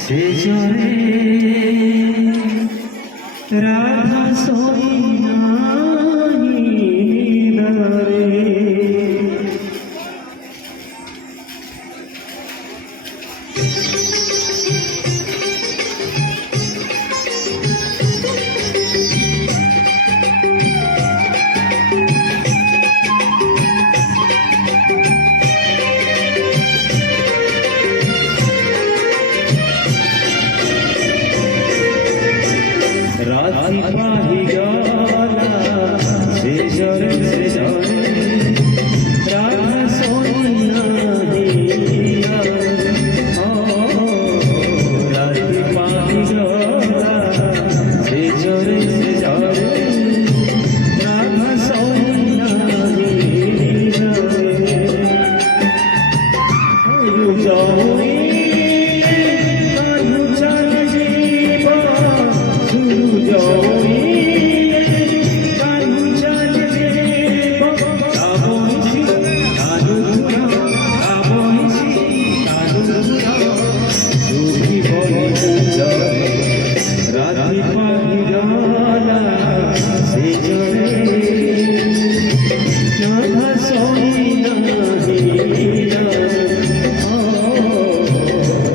সেজরে রাধা সোই নাই দারে রাধি পাহি গলা সেজরে সেজরে রাধা সোই নাই রাধি পাহি গলা সেজরে সেজরে রাধা সোই নাই জয় রাধি পাহি গলা সেজরে রাধা সোই নাই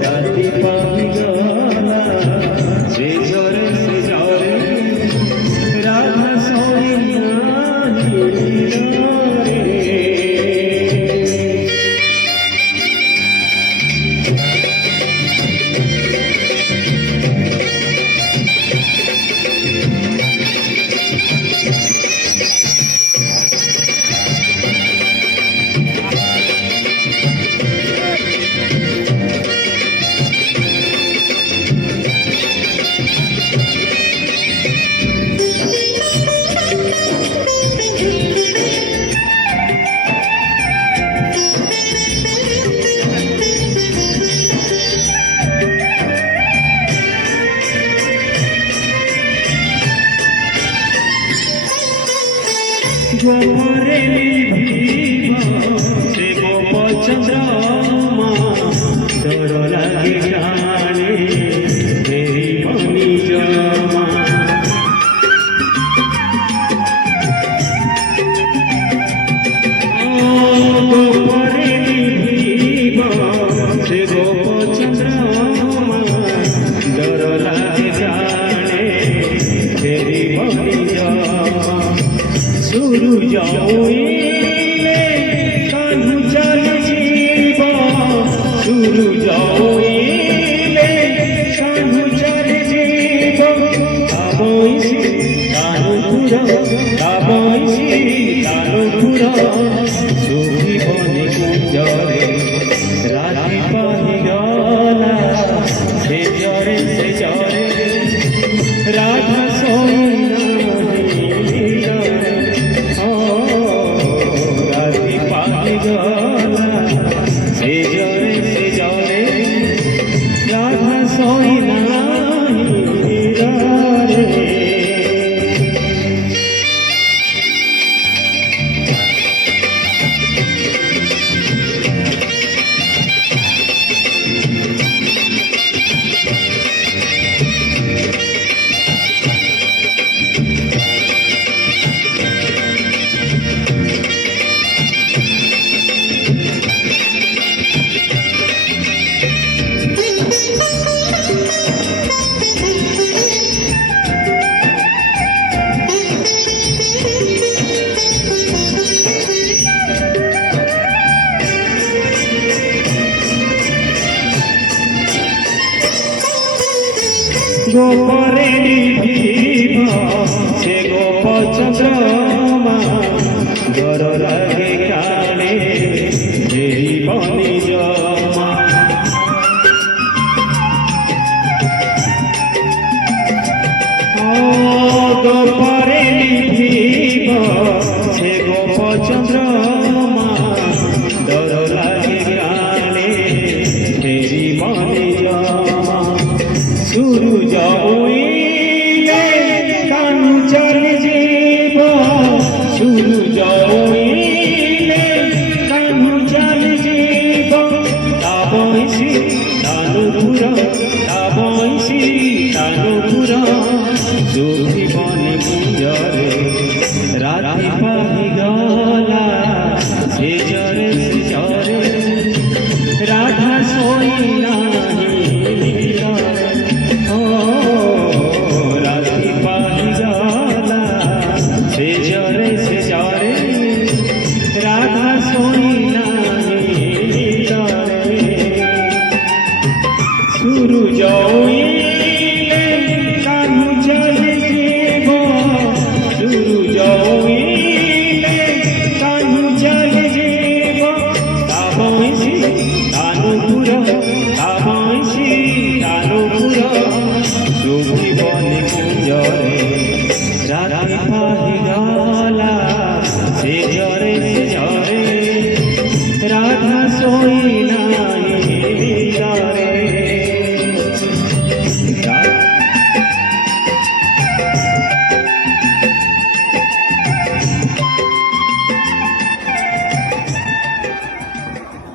রাধি পাহি গলা সেজরে সেজরে রাধা সোই নাই গোপরে নিভিব সে গোপ চন্দ্রমা ডর লাগে কানে ফেরিব নিজ মা গোপরে নিভিব সে গোপ চন্দ্রমা ডর লাগে কানে ফেরিব নিজ মা সূরজ উইলে কানু চলে জীব সূরজ উইলে কানু চলে জীব আবৈশি কানুপুর আবৈশি কানুপুর সুখীবনে কুঞ্জরে রাধি পাহি গলা সেজরে সেজরে রাধা সোই সেজরে সেজরে রাধা সোই নাই রে গোপরে নিভিব সে গোপ চন্দ্রমা ডর লাগে কানে ফেরিব নিজ মা গোপরে নিভিব সে গোপ চন্দ্রমা ডর লাগে কানে ফেরিব নিজ মা সূরজ উইলে কানু চলে জীব সূরজ উইলে কানু চলে জীব মধুর তা বংশী তানুপুর সুভিবনে কুঞ্জরে রাতি পাহিগলা সে জরে সে জরে রাধা শোই নাহি নীলরে ও রাতি পাহিগলা সে জরে রাধা শোই নাহি নীলরে সূরজ